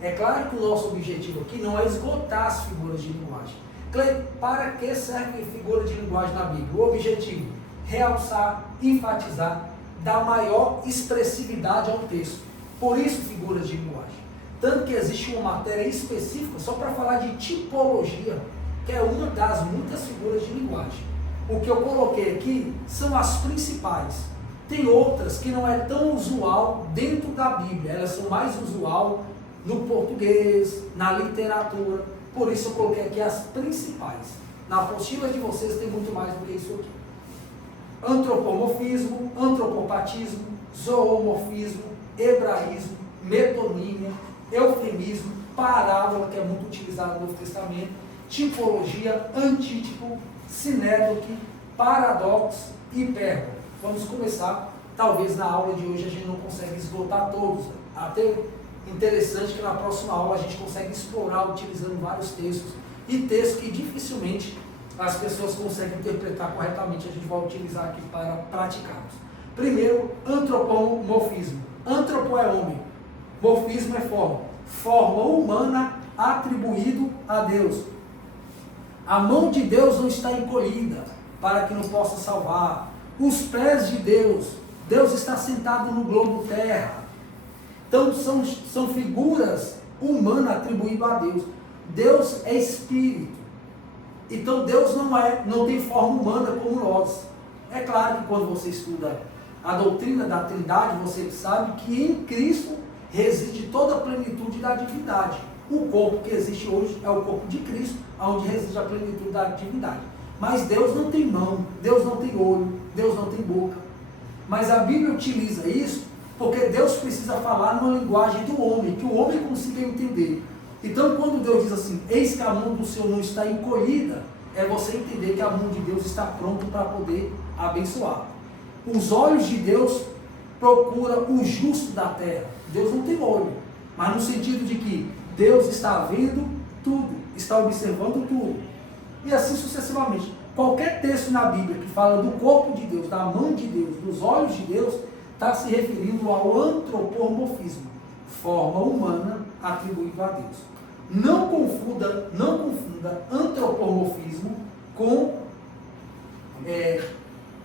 É claro que o nosso objetivo aqui não é esgotar as figuras de linguagem. Para que serve figura de linguagem na Bíblia? O objetivo: realçar, enfatizar, dar maior expressividade ao texto. Por isso, figuras de linguagem. Tanto que existe uma matéria específica só para falar de tipologia, que é uma das muitas figuras de linguagem. O que eu coloquei aqui são as principais. Tem outras que não é tão usual dentro da Bíblia, elas são mais usual no português, na literatura. Por isso eu coloquei aqui as principais. Na apostila de vocês tem muito mais do que isso aqui. Antropomorfismo, antropopatismo, zoomorfismo, hebraísmo, metonímia, eufemismo, parábola, que é muito utilizado no Novo Testamento, tipologia, antítipo, sinédoque, paradoxo e hipérbole. Vamos começar, talvez na aula de hoje a gente não consegue esgotar todos. Até interessante que na próxima aula a gente consegue explorar utilizando vários textos, e textos que dificilmente as pessoas conseguem interpretar corretamente, a gente vai utilizar aqui para praticarmos. Primeiro, antropomorfismo. Antropo é homem, morfismo é forma. Forma humana atribuído a Deus. A mão de Deus não está encolhida para que não possa salvar. Os pés de Deus, Deus está sentado no globo terra. Então são figuras humanas atribuídas a Deus. Deus é espírito. Então Deus não tem forma humana como nós. É claro que quando você estuda a doutrina da Trindade, você sabe que em Cristo reside toda a plenitude da divindade. O corpo que existe hoje é o corpo de Cristo, onde reside a plenitude da divindade. Mas Deus não tem mão, Deus não tem olho, Deus não tem boca. Mas a Bíblia utiliza isso porque Deus precisa falar numa linguagem do homem, que o homem consiga entender. Então, quando Deus diz assim, eis que a mão do Senhor não está encolhida, é você entender que a mão de Deus está pronta para poder abençoar. Os olhos de Deus procuram o justo da terra. Deus não tem olho, mas no sentido de que Deus está vendo tudo, está observando tudo. E assim sucessivamente. Qualquer texto na Bíblia que fala do corpo de Deus, da mão de Deus, dos olhos de Deus, está se referindo ao antropomorfismo, forma humana atribuída a Deus. Não confunda antropomorfismo com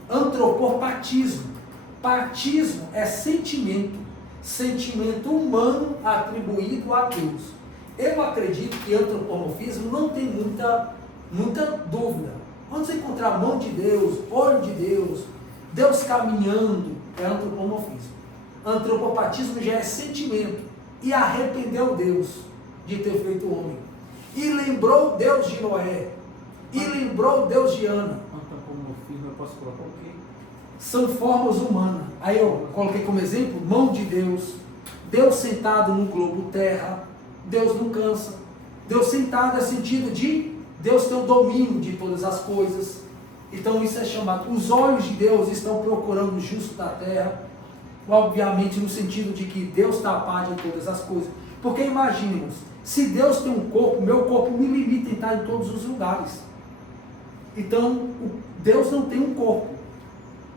antropopatismo. Patismo é sentimento humano atribuído a Deus. Eu acredito que antropomorfismo não tem muita dúvida. Quando você encontrar a mão de Deus, olho de Deus, Deus caminhando, é antropomorfismo. Antropopatismo já é sentimento. E arrependeu Deus de ter feito o homem. E lembrou Deus de Noé. E lembrou Deus de Ana. Antropomorfismo, eu posso colocar o quê? São formas humanas. Aí eu coloquei como exemplo, mão de Deus. Deus sentado no globo terra. Deus não cansa. Deus sentado é sentido de Deus tem o domínio de todas as coisas. Então isso é chamado, os olhos de Deus estão procurando o justo da terra. Obviamente no sentido de que Deus está a par de todas as coisas. Porque imaginemos, se Deus tem um corpo, meu corpo me limita em estar em todos os lugares. Então Deus não tem um corpo.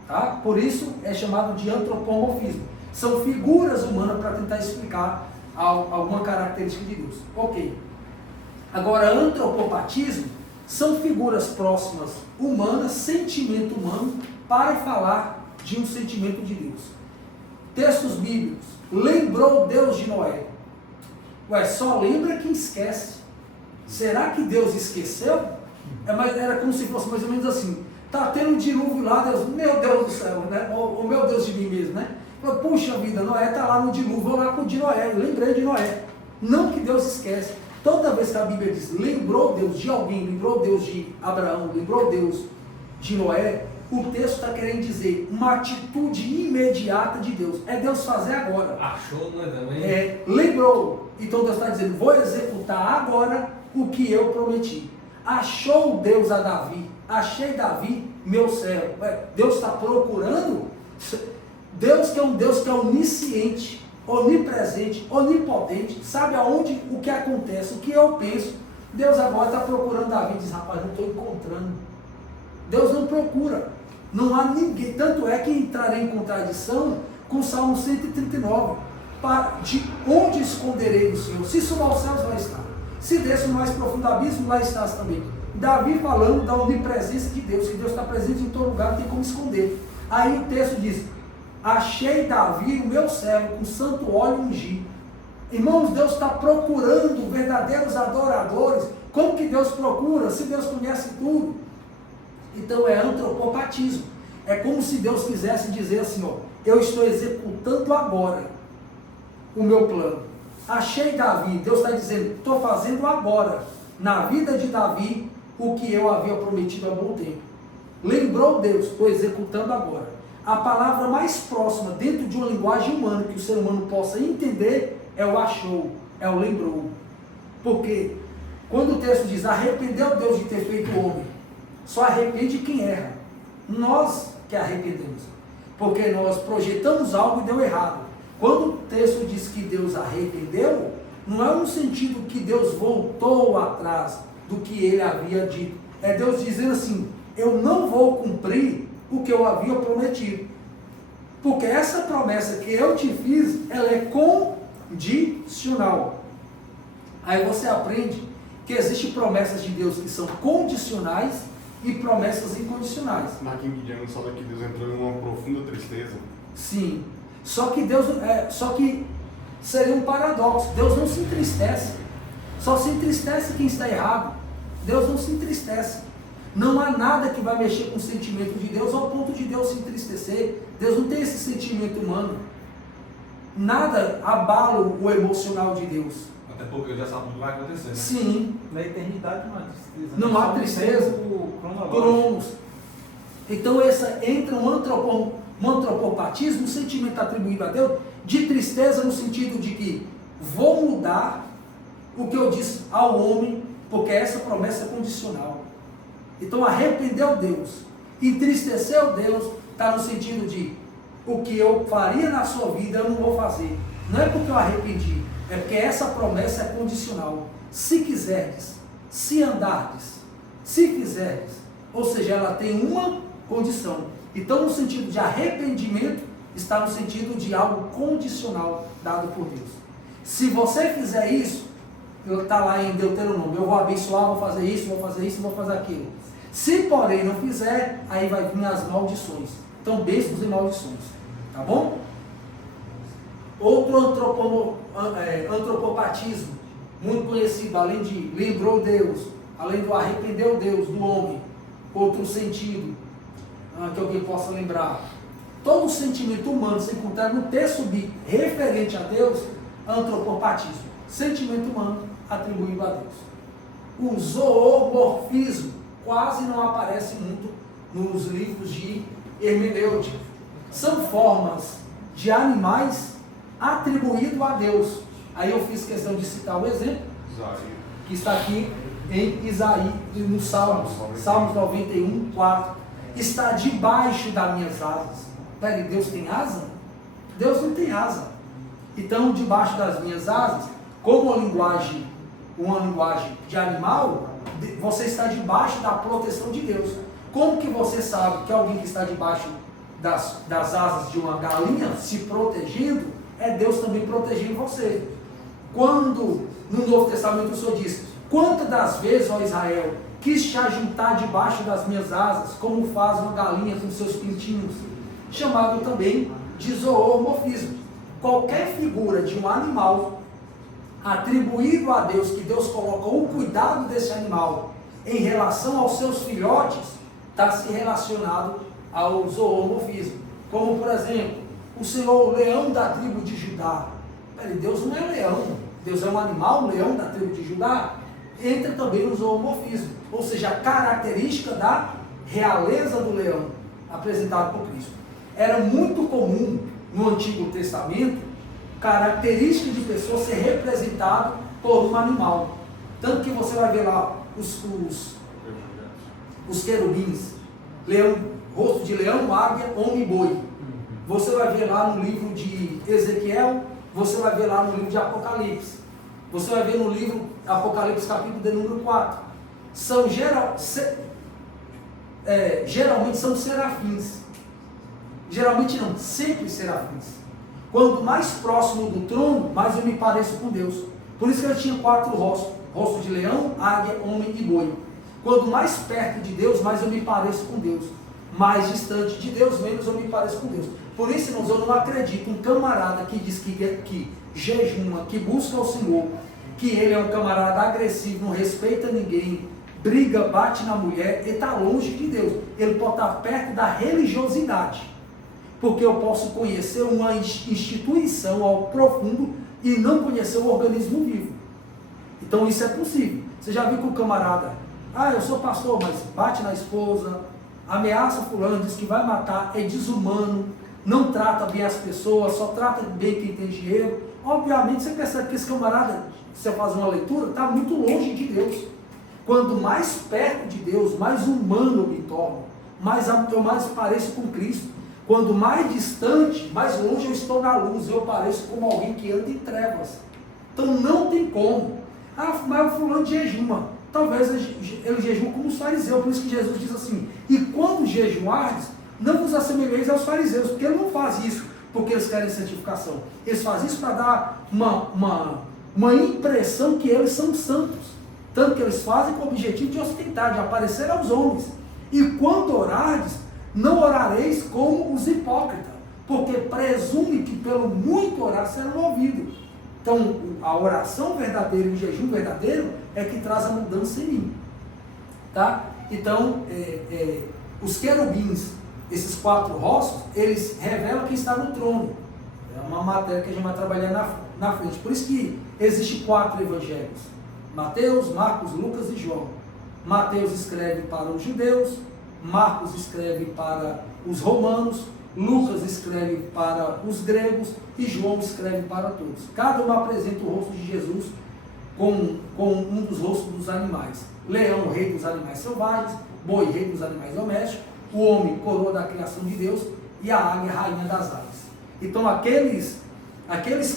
Tá? Por isso é chamado de antropomorfismo. São figuras humanas para tentar explicar alguma característica de Deus. Ok. Agora, antropopatismo são figuras próximas humanas, sentimento humano, para falar de um sentimento de Deus. Textos bíblicos. Lembrou Deus de Noé. Ué, só lembra quem esquece. Será que Deus esqueceu? Era como se fosse mais ou menos assim. Está tendo um dilúvio lá, Deus, meu Deus do céu, né? Ou meu Deus de mim mesmo, né? Puxa vida, Noé está lá no dilúvio, vou lá com o de Noé, eu lembrei de Noé. Não que Deus esquece. Toda vez que a Bíblia diz, lembrou Deus de alguém, lembrou Deus de Abraão, lembrou Deus de Noé, o texto está querendo dizer uma atitude imediata de Deus. É Deus fazer agora. Achou, não é também? Lembrou. Então Deus está dizendo, vou executar agora o que eu prometi. Achou Deus a Davi, achei Davi, meu servo. Deus está procurando. Deus que é um Deus que é onisciente, onipresente, onipotente, sabe aonde o que acontece, o que eu penso. Deus agora está procurando Davi, diz, rapaz, não estou encontrando. Deus não procura, não há ninguém, tanto é que entrarei em contradição com o Salmo 139. de onde esconderei do Senhor? Se subir aos céus, lá está. Se desce no mais profundo abismo, lá estás também. Davi falando da onipresença de Deus, que Deus está presente em todo lugar, não tem como esconder. Aí o texto diz: achei Davi, o meu servo, com santo óleo ungido. Irmãos, Deus está procurando verdadeiros adoradores. Como que Deus procura? Se Deus conhece tudo. Então é antropopatismo. É como se Deus quisesse dizer assim, ó, eu estou executando agora o meu plano. Achei Davi, Deus está dizendo, estou fazendo agora, na vida de Davi, o que eu havia prometido há bom tempo. Lembrou Deus, estou executando agora. A palavra mais próxima, dentro de uma linguagem humana, que o ser humano possa entender, é o achou, é o lembrou. Porque quando o texto diz, arrependeu Deus de ter feito o homem, só arrepende quem erra. Nós que arrependemos, porque nós projetamos algo e deu errado. Quando o texto diz que Deus arrependeu, não é no sentido que Deus voltou atrás do que ele havia dito. É Deus dizendo assim, eu não vou cumprir o que eu havia prometido. Porque essa promessa que eu te fiz, ela é condicional. Aí você aprende que existem promessas de Deus que são condicionais e promessas incondicionais. Na King James fala que Deus entrou em uma profunda tristeza. Sim. Só que seria um paradoxo. Deus não se entristece. Só se entristece quem está errado. Deus não se entristece. Não há nada que vai mexer com o sentimento de Deus ao ponto de Deus se entristecer. Deus não tem esse sentimento humano. Nada abala o emocional de Deus. Até porque ele já sabe o que vai acontecer, né? Sim. Na eternidade não há tristeza. Não há tristeza. Cronos. Então essa entra um antropopatismo, um sentimento atribuído a Deus, de tristeza no sentido de que vou mudar o que eu disse ao homem, porque essa promessa é condicional. Então arrependeu Deus, entristeceu Deus, está no sentido de o que eu faria na sua vida eu não vou fazer. Não é porque eu arrependi, é porque essa promessa é condicional. Se quiserdes, se andardes, se fizerdes, ou seja, ela tem uma condição. Então no sentido de arrependimento, está no sentido de algo condicional dado por Deus. Se você fizer isso, está lá em Deuteronômio, eu vou abençoar, vou fazer isso, vou fazer isso, vou fazer aquilo. Se porém não fizer, aí vai vir as maldições. Então bênçãos e maldições, tá bom? Outro antropopatismo, muito conhecido, além de lembrou Deus, além do arrependeu Deus do homem, outro sentido, que alguém possa lembrar. Todo sentimento humano, se encontrar no texto bíblico referente a Deus, antropopatismo, sentimento humano atribuído a Deus. O zoomorfismo quase não aparece muito nos livros de hermenêutica. São formas de animais atribuído a Deus. Aí eu fiz questão de citar o exemplo, que está aqui em Isaías, no Salmos 91, 4. Está debaixo das minhas asas. Peraí, Deus tem asa? Deus não tem asa. Então, debaixo das minhas asas, como uma linguagem de animal, você está debaixo da proteção de Deus. Como que você sabe que alguém que está debaixo das asas de uma galinha, se protegendo, é Deus também protegendo você? Quando no Novo Testamento o Senhor diz, quantas das vezes, ó Israel, quis te ajuntar debaixo das minhas asas, como faz uma galinha com seus pintinhos, chamado também de zoomorfismo. Qualquer figura de um animal atribuído a Deus, que Deus colocou o cuidado desse animal em relação aos seus filhotes, está se relacionado ao zoomorfismo. Como, por exemplo, o Senhor, o leão da tribo de Judá. Deus não é leão, Deus é um animal, o leão da tribo de Judá. Entra também no zoomorfismo, ou seja, a característica da realeza do leão, apresentada por Cristo. Era muito comum no Antigo Testamento, característica de pessoa ser representada por um animal. Tanto que você vai ver lá os querubins, leão, rosto de leão, águia, homem e boi. Você vai ver lá no livro de Ezequiel, você vai ver lá no livro de Apocalipse. Você vai ver no livro Apocalipse capítulo de número 4. Geralmente são serafins. Geralmente não, sempre serafins. Quanto mais próximo do trono, mais eu me pareço com Deus. Por isso que ele tinha 4 rostos: rosto de leão, águia, homem e boi. Quanto mais perto de Deus, mais eu me pareço com Deus. Mais distante de Deus, menos eu me pareço com Deus. Por isso, irmãos, eu não acredito um camarada que diz que jejuma, que busca o Senhor, que ele é um camarada agressivo, não respeita ninguém, briga, bate na mulher, ele está longe de Deus. Ele pode estar perto da religiosidade, porque eu posso conhecer uma instituição ao profundo e não conhecer o organismo vivo. Então isso é possível. Você já viu que o camarada, eu sou pastor, mas bate na esposa, ameaça fulano, diz que vai matar, é desumano, não trata bem as pessoas, só trata bem quem tem dinheiro. Obviamente você percebe que esse camarada, se você faz uma leitura, está muito longe de Deus. Quanto mais perto de Deus, mais humano eu me torno, eu mais pareço com Cristo. Quando mais distante, mais longe eu estou da luz, eu pareço como alguém que anda em trevas. Então não tem como. Mas o fulano jejuma. Talvez ele jejua como os fariseus, por isso que Jesus diz assim: e quando jejuardes, não vos assemelheis aos fariseus, porque ele não faz isso porque eles querem santificação. Eles fazem isso para dar uma impressão que eles são santos. Tanto que eles fazem com o objetivo de ostentar, de aparecer aos homens. E quando orardes, não orareis como os hipócritas, porque presume que pelo muito orar serão ouvidos. Então, a oração verdadeira e o jejum verdadeiro é que traz a mudança em mim. Tá? Então, os querubins, esses 4 rostos, eles revelam quem está no trono. É uma matéria que a gente vai trabalhar na frente. Por isso que existem 4 evangelhos: Mateus, Marcos, Lucas e João. Mateus escreve para os judeus, Marcos escreve para os romanos, Lucas escreve para os gregos e João escreve para todos. Cada um apresenta o rosto de Jesus com um dos rostos dos animais. Leão, rei dos animais selvagens; boi, rei dos animais domésticos; o homem, coroa da criação de Deus; e a águia, rainha das aves. Então aqueles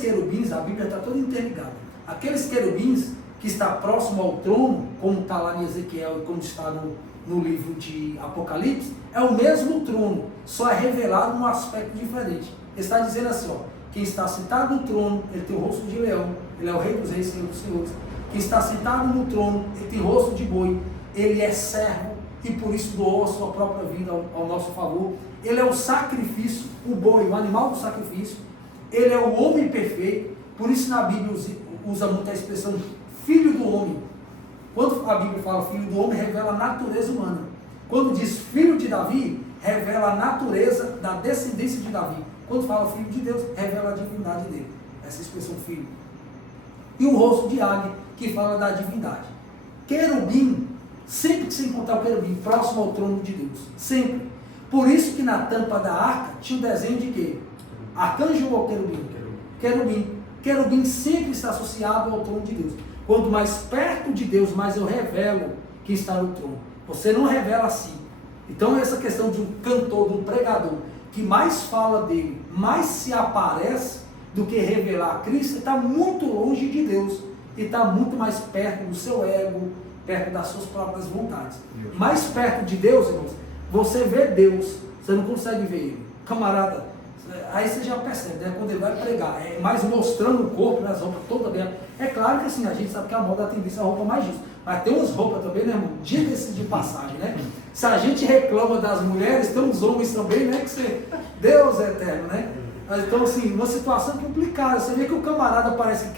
querubins, a Bíblia está toda interligada. Aqueles querubins que está próximo ao trono, como está lá em Ezequiel e como está no livro de Apocalipse, é o mesmo trono, só é revelado num aspecto diferente. Ele está dizendo assim, quem está sentado no trono, ele tem o rosto de leão, ele é o rei dos reis, senhor dos senhores. Quem está sentado no trono, ele tem rosto de boi, ele é servo e por isso doou a sua própria vida ao nosso favor. Ele é o sacrifício, o boi, o animal do sacrifício. Ele é o homem perfeito, por isso na Bíblia usa muito a expressão filho do homem. Quando a Bíblia fala filho do homem, revela a natureza humana. Quando diz filho de Davi, revela a natureza da descendência de Davi. Quando fala filho de Deus, revela a divindade dele. Essa expressão filho. E o rosto de águia, que fala da divindade. Querubim, sempre que você encontrar o querubim próximo ao trono de Deus, sempre. Por isso que na tampa da arca tinha o desenho de quê? Arcanjo ou querubim? Querubim. Querubim sempre está associado ao trono de Deus. Quanto mais perto de Deus, mais eu revelo que está no trono. Você não revela assim. Então essa questão de um cantor, de um pregador, que mais fala dele, mais se aparece do que revelar Cristo, está muito longe de Deus. E está muito mais perto do seu ego, perto das suas próprias vontades. Mais perto de Deus, irmãos, você vê Deus, você não consegue ver ele. Camarada, aí você já percebe, né? Quando ele vai pregar, é mais mostrando o corpo, as roupas todas bem. É claro que assim, a gente sabe que a moda tem visto a roupa mais justa, mas tem umas roupas também, né, irmão? Diga-se de passagem, né? Se a gente reclama das mulheres, tem uns homens também, né? Que você, Deus é eterno, né? Então, assim, uma situação complicada. Você vê que o camarada parece que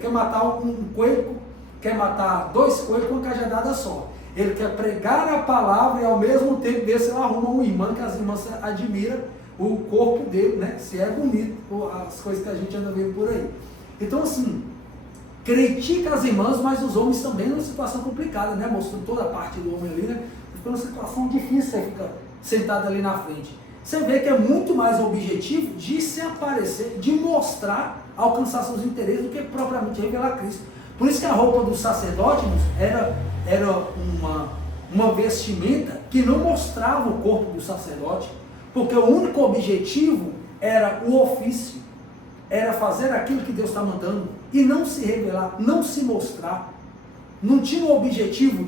quer matar um coelho, quer matar 2 coelhos com uma cajadada só. Ele quer pregar a palavra e ao mesmo tempo desse ele arruma um imã que as irmãs admiram o corpo dele, né? Se é bonito, as coisas que a gente anda vendo por aí. Então, assim, critica as irmãs, mas os homens também numa situação complicada, né? Mostrando toda a parte do homem ali, né? Fica numa situação difícil, você fica sentado ali na frente. Você vê que é muito mais o objetivo de se aparecer, de mostrar, alcançar seus interesses, do que propriamente revelar Cristo. Por isso que a roupa do sacerdote era uma vestimenta que não mostrava o corpo do sacerdote, porque o único objetivo era o ofício, era fazer aquilo que Deus está mandando, e não se revelar, não se mostrar. Não tinha o objetivo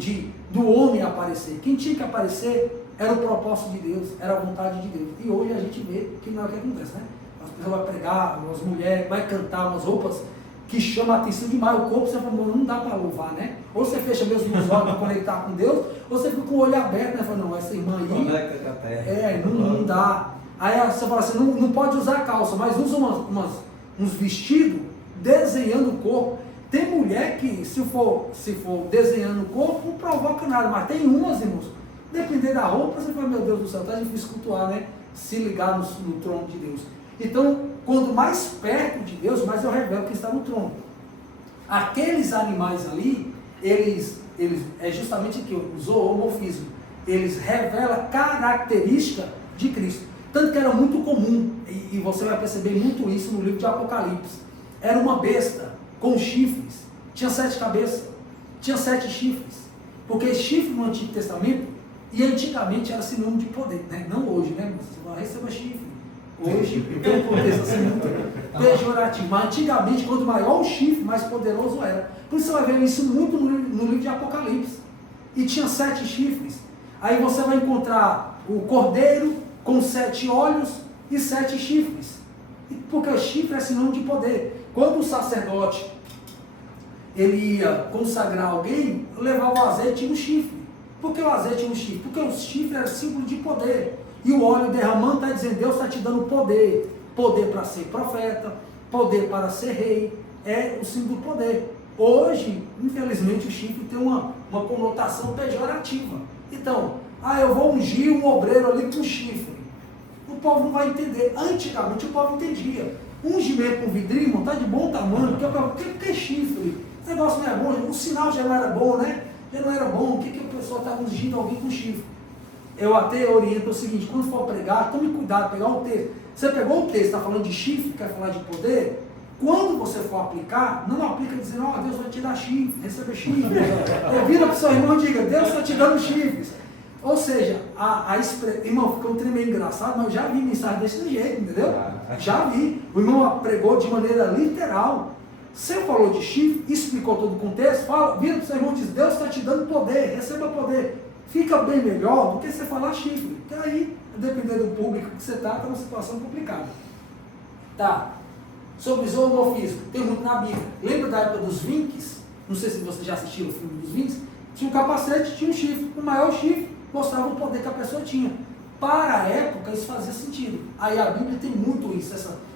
do homem aparecer. Quem tinha que aparecer era o propósito de Deus, era a vontade de Deus. E hoje a gente vê que não é o que acontece, né? as pessoas vão pregar, umas mulheres, vai cantar umas roupas que chamam a atenção demais o corpo, você fala, não dá para louvar, né? Ou você fecha mesmo os olhos para conectar com Deus, ou você fica com o olho aberto, né? Fala, não, essa irmã aí, Conecta com a terra. não dá. Aí você fala assim, não pode usar calça, mas usa uns vestidos desenhando o corpo. Tem mulher que, se for desenhando o corpo, não provoca nada, mas tem umas, irmãos, dependendo da roupa, você fala, meu Deus do céu, tá difícil cultuar, né? Se ligar no trono de Deus. Então, quando mais perto de Deus, mais eu revelo quem está no trono. Aqueles animais ali, eles é justamente aqui, o zoomorfismo. Eles revelam a característica de Cristo. Tanto que era muito comum, e você vai perceber muito isso no livro de Apocalipse. Era uma besta com chifres, tinha 7 cabeças, tinha 7 chifres. Porque chifre no Antigo Testamento, e antigamente era sinônimo de poder, né? Não hoje, né? Você vai receber chifre. Hoje tem um contexto assim muito pejorativo, mas antigamente, quanto maior o chifre, mais poderoso era. Por isso você vai ver isso muito no livro de Apocalipse. E tinha 7 chifres. Aí você vai encontrar o cordeiro com 7 olhos e 7 chifres. Porque o chifre é sinônimo de poder. Quando o sacerdote ele ia consagrar alguém, levava o azeite e o chifre. Por que o azeite e o chifre? Porque o chifre era símbolo de poder. E o óleo derramando está dizendo, Deus está te dando poder. Poder para ser profeta, poder para ser rei. É o símbolo do poder. Hoje, infelizmente, o chifre tem uma conotação pejorativa. Então, eu vou ungir um obreiro ali com chifre. O povo não vai entender. Antigamente o povo entendia. Ungimento com vidrinho, está de bom tamanho, porque chifre? Esse negócio não é bom, o sinal já não era bom, né? Já não era bom. O que o pessoal está ungindo alguém com chifre? Eu até oriento o seguinte, quando for pregar, tome cuidado, pegar um texto. Você pegou o texto, está falando de chifre, quer falar de poder? Quando você for aplicar, não aplica dizendo, Deus vai te dar chifre, receber chifre. Vira para o seu irmão e diga, Deus está te dando chifres. Ou seja, irmão, ficou um trem meio engraçado, mas eu já vi mensagem desse jeito, entendeu? Já vi. O irmão pregou de maneira literal. Você falou de chifre, explicou todo o contexto, vira para o seu irmão e diz, Deus está te dando poder, receba poder. Fica bem melhor do que você falar chifre. Porque aí, dependendo do público que você está numa situação complicada. Tá. Sobre zoomorfismo, tem muito na Bíblia. Lembra da época dos Vinks? Não sei se você já assistiu o filme dos Vinks. Tinha um capacete, tinha um chifre. O maior chifre mostrava o poder que a pessoa tinha. Para a época, isso fazia sentido. Aí a Bíblia tem muito isso,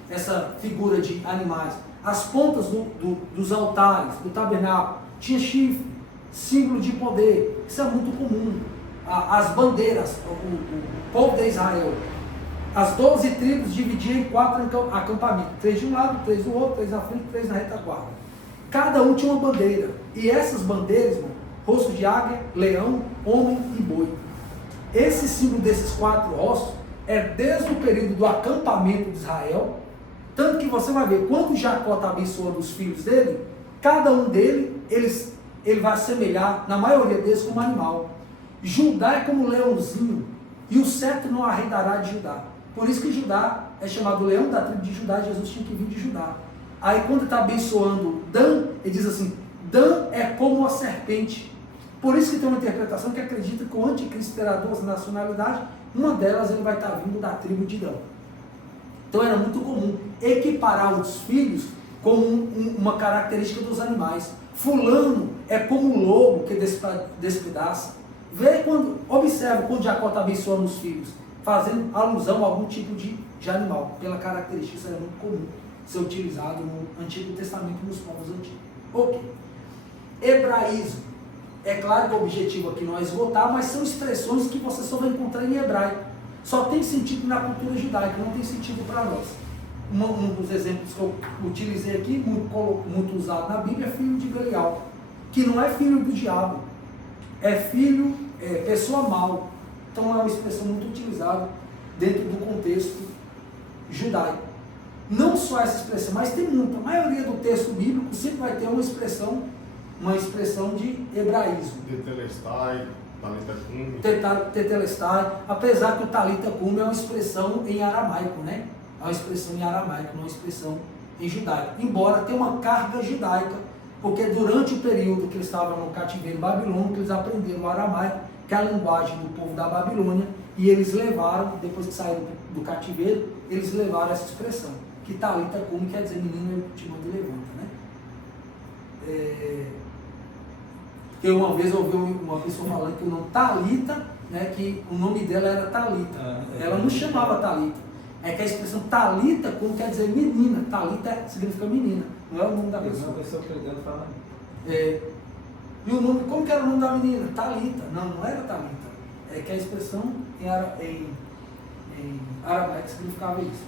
essa figura de animais. As pontas dos altares, do tabernáculo, tinha chifre, símbolo de poder. Isso é muito comum. As bandeiras, o povo de Israel, as 12 tribos dividiam em 4 acampamentos. 3 de um lado, 3 do outro, 3 na frente, 3 na retaguarda. Cada um tinha uma bandeira. E essas bandeiras, rosto de águia, leão, homem e boi. Esse símbolo desses 4 ossos é desde o período do acampamento de Israel. Tanto que você vai ver, quando Jacó está abençoando os filhos dele, cada um deles, ele vai assemelhar, na maioria deles, como animal. Judá é como um leãozinho, e o cetro não arredará de Judá. Por isso que Judá é chamado leão da tribo de Judá, Jesus tinha que vir de Judá. Aí quando está abençoando Dan, ele diz assim, Dan é como a serpente. Por isso que tem uma interpretação que acredita que o anticristo terá 2 nacionalidades, uma delas ele vai estar vindo da tribo de Dan. Então era muito comum equiparar os filhos como uma característica dos animais. Fulano é como o lobo que despedaça. Observe quando Jacó está abençoando os filhos, fazendo alusão a algum tipo de animal, pela característica. Isso era muito comum ser utilizado no Antigo Testamento nos povos antigos. Ok. Hebraísmo. É claro que o objetivo aqui não é esgotar, mas são expressões que você só vai encontrar em hebraico. Só tem sentido na cultura judaica, não tem sentido para nós. Um dos exemplos que eu utilizei aqui, muito usado na Bíblia, é filho de Belial, que não é filho do diabo, é filho, pessoa mal. Então é uma expressão muito utilizada dentro do contexto judaico. Não só essa expressão, mas tem muita. A maioria do texto bíblico sempre vai ter uma expressão de hebraísmo. Tetelestai, talita cum. Tetelestai, apesar que o talita cum é uma expressão em aramaico, né? É uma expressão em aramaico, não é uma expressão em judaico. Embora tenha uma carga judaica, porque durante o período que eles estavam no cativeiro babilônico, eles aprenderam o aramaico, que é a linguagem do povo da Babilônia, e eles levaram, depois que saíram do cativeiro, eles levaram essa expressão, que talita cum quer dizer menino te levanta, né? Eu uma vez ouvi uma pessoa falando que o nome Talita, né, que o nome dela era Talita. Ela não chamava Talita. É que a expressão Talita cum quer dizer menina. Talita significa menina, não é o nome da pessoa. Uma pessoa pregando falando. E o nome, como que era o nome da menina? Talita. Não era Talita. É que a expressão em aramaico significava isso.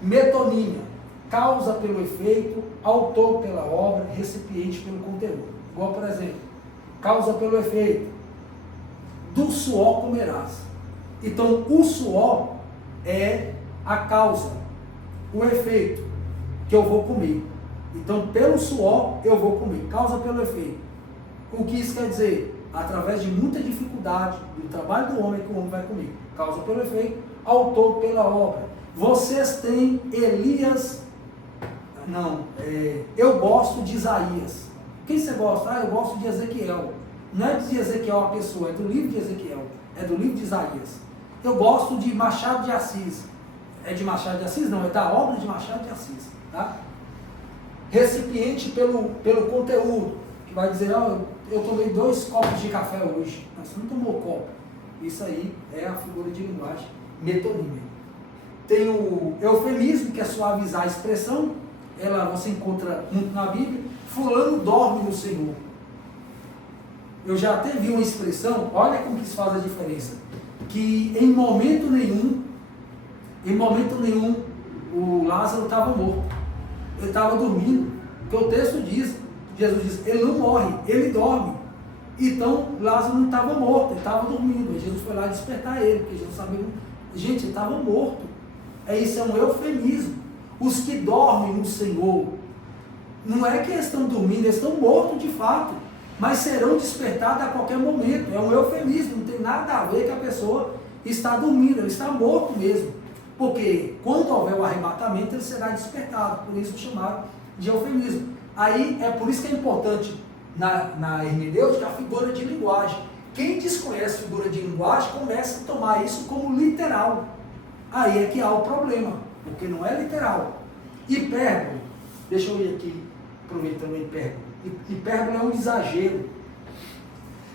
Metonímia, causa pelo efeito, autor pela obra, recipiente pelo conteúdo. Igual, por exemplo, causa pelo efeito, do suor comerás. Então, o suor é a causa, o efeito que eu vou comer. Então, pelo suor eu vou comer, causa pelo efeito. O que isso quer dizer? Através de muita dificuldade, do trabalho do homem que o homem vai comer. Causa pelo efeito, autor pela obra. Vocês têm Elias, eu gosto de Isaías. Quem você gosta? Eu gosto de Ezequiel. Não é de Ezequiel a pessoa, é do livro de Ezequiel, é do livro de Isaías. Eu gosto de Machado de Assis. É de Machado de Assis? Não, é da obra de Machado de Assis. Tá? Recipiente pelo conteúdo, que vai dizer, eu tomei 2 copos de café hoje. Mas você não tomou copo. Isso aí é a figura de linguagem metonímia. Tem o eufemismo, que é suavizar a expressão. Você encontra muito na Bíblia. Fulano dorme no Senhor. Eu já até vi uma expressão, olha como que isso faz a diferença, que em momento nenhum, o Lázaro estava morto. Ele estava dormindo. Porque o texto diz, Jesus diz, ele não morre, ele dorme. Então, Lázaro não estava morto, ele estava dormindo. Mas Jesus foi lá despertar ele, porque Jesus sabia, gente, ele estava morto. Isso é um eufemismo. Os que dormem no Senhor, não é que eles estão dormindo, eles estão mortos de fato, mas serão despertados a qualquer momento. É um eufemismo, não tem nada a ver que a pessoa está dormindo, ele está morto mesmo. Porque quando houver o arrebatamento, ele será despertado, por isso chamaram de eufemismo. Aí é por isso que é importante na hermenêutica a figura de linguagem. Quem desconhece a figura de linguagem começa a tomar isso como literal. Aí é que há o problema, porque não é literal. Hipérbole, deixa eu ir aqui, aproveitando a hipérbole. Hipérbole é um exagero.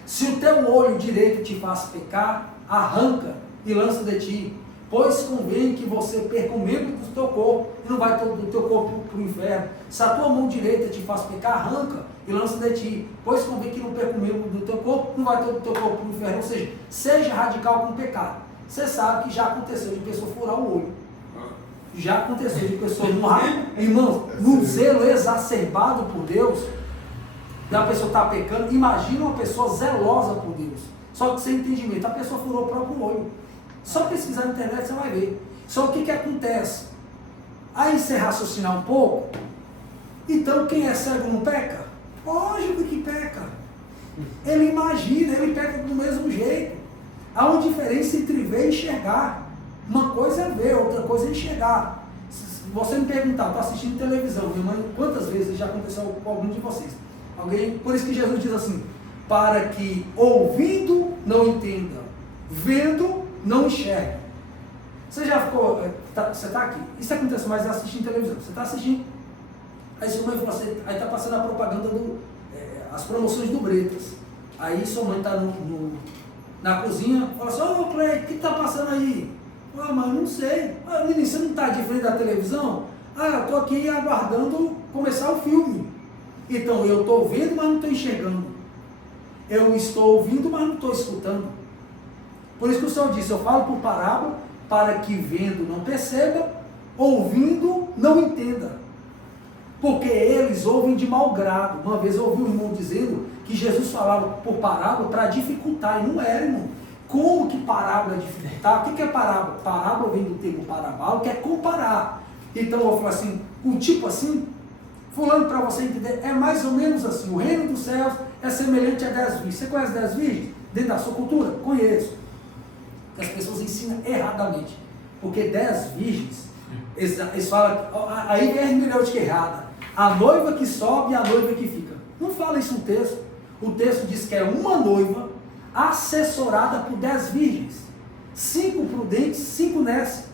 Se o teu olho direito te faz pecar, arranca e lança de ti, pois convém que você perca o membro do teu corpo e não vai todo o teu corpo para o inferno. Se a tua mão direita te faz pecar, arranca e lança de ti, pois convém que não perca o membro do teu corpo, não vai todo o teu corpo para o inferno. Ou seja, seja radical com o pecado. Você sabe que já aconteceu de pessoa furar o olho. Já aconteceu de pessoa irmãos, no zelo exacerbado por Deus, a pessoa está pecando. Imagina uma pessoa zelosa por Deus, só que sem entendimento, a pessoa furou o próprio olho. Só pesquisar na internet você vai ver. Só o que acontece? Aí você raciocinar um pouco, então quem é cego não peca? Lógico que peca. Ele imagina, ele peca do mesmo jeito. Há uma diferença entre ver e enxergar. Uma coisa é ver, outra coisa é enxergar. Se você me perguntar, estou assistindo televisão, minha mãe, quantas vezes já aconteceu com algum de vocês? Por isso que Jesus diz assim, para que ouvindo não entenda, vendo não enxerga. Você já ficou, você está aqui, isso acontece mais assistindo televisão, você está assistindo, aí sua mãe fala assim, aí está passando a propaganda, as promoções do Bretas, aí sua mãe está na cozinha, fala assim, ô Cleide, o que está passando aí? Mãe, não sei. Menino, você não está de frente da televisão? Eu estou aqui aguardando começar o filme. Então, eu estou vendo, mas não estou enxergando. Eu estou ouvindo, mas não estou escutando. Por isso que o Senhor disse, eu falo por parábola, para que vendo não perceba, ouvindo não entenda. Porque eles ouvem de mau grado. Uma vez eu ouvi um irmão dizendo que Jesus falava por parábola para dificultar, e não era, irmão. Como que parábola é dificultar? O que é parábola? Parábola vem do termo parabalo, que é comparar. Então eu vou falar assim, um tipo assim, fulano, para você entender, é mais ou menos assim, o reino dos céus é semelhante a 10 virgens. Você conhece 10 virgens? Dentro da sua cultura? Conheço. As pessoas ensinam erradamente. Porque 10 virgens, eles falam, aí vem a hermenêutica errada. A noiva que sobe e a noiva que fica. Não fala isso no texto. O texto diz que é uma noiva assessorada por 10 virgens, 5 prudentes, 5 nécias.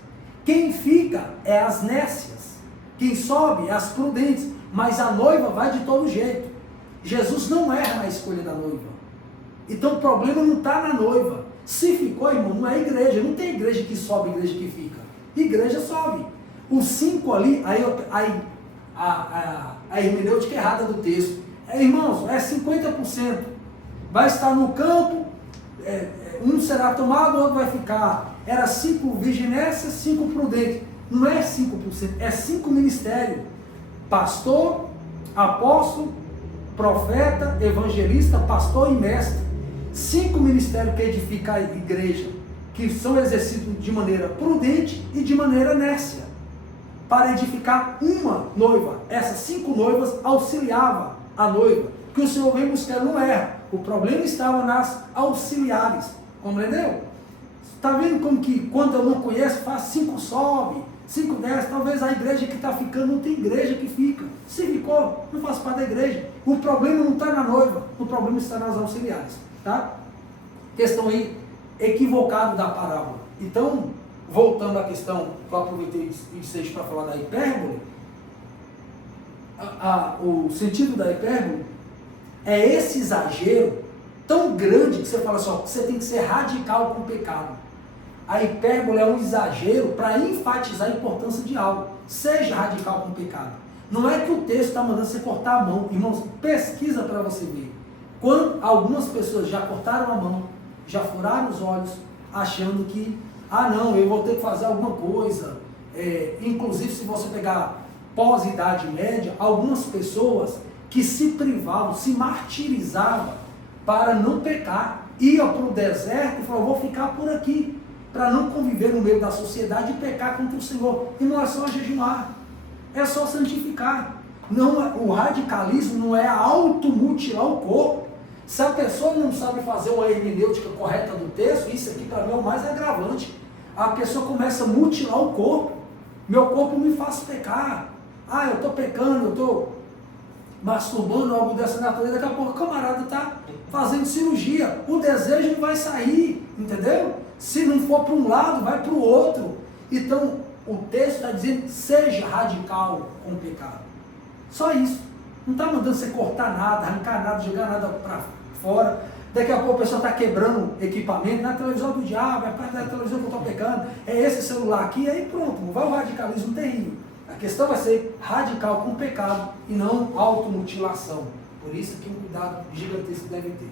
Quem fica é as nécias. Quem sobe é as prudentes. Mas a noiva vai de todo jeito. Jesus não erra na escolha da noiva. Então o problema não está na noiva. Se ficou, irmão, não é igreja. Não tem igreja que sobe, igreja que fica. Igreja sobe. Os 5 ali, a hermenêutica errada do texto. Irmãos, é 50%. Vai estar no campo, um será tomado, o outro vai ficar. Era 5 virginécias, 5 prudentes. Não é 5%, é 5 ministérios. Pastor, apóstolo, profeta, evangelista, pastor e mestre. 5 ministérios que edificam a igreja, que são exercidos de maneira prudente e de maneira nécia, para edificar uma noiva. Essas 5 noivas auxiliavam a noiva, que o Senhor vem buscar, não erra. O problema estava nas auxiliares, compreendeu? Está vendo como que quando eu não conheço, faz 5 sobe, 5 desce. Talvez a igreja que está ficando, não tem igreja que fica. Se ficou, não faz parte da igreja. O problema não está na noiva, o problema está nas auxiliares, tá? Questão aí equivocada da parábola. Então, voltando à questão, eu aproveitei e seja para falar da hipérbole, o sentido da hipérbole é esse exagero tão grande que você fala assim, ó, você tem que ser radical com o pecado. A hipérbole é um exagero para enfatizar a importância de algo. Seja radical com o pecado. Não é que o texto está mandando você cortar a mão. Irmãos, pesquisa para você ver. Quando algumas pessoas já cortaram a mão, já furaram os olhos, achando que, não, eu vou ter que fazer alguma coisa. Inclusive, se você pegar pós-idade média, algumas pessoas que se privavam, se martirizavam para não pecar, iam para o deserto e falavam, vou ficar por aqui, para não conviver no meio da sociedade e pecar contra o Senhor. E não é só jejuar, é só santificar. Não, o radicalismo não é automutilar o corpo. Se a pessoa não sabe fazer uma hermenêutica correta do texto, isso aqui para mim é o mais agravante. A pessoa começa a mutilar o corpo. Meu corpo me faz pecar. Eu estou pecando, eu estou masturbando, algo dessa natureza. Daqui a pouco o camarada está fazendo cirurgia. O desejo não vai sair, entendeu? Se não for para um lado, vai para o outro. Então, o texto está dizendo, seja radical com o pecado. Só isso. Não está mandando você cortar nada, arrancar nada, jogar nada para fora. Daqui a pouco a pessoa está quebrando equipamento, na televisão do diabo, é parte da televisão que eu estou pecando, é esse celular aqui, aí pronto, vai o radicalismo terrível. A questão vai ser radical com o pecado e não automutilação. Por isso que um cuidado gigantesco deve ter.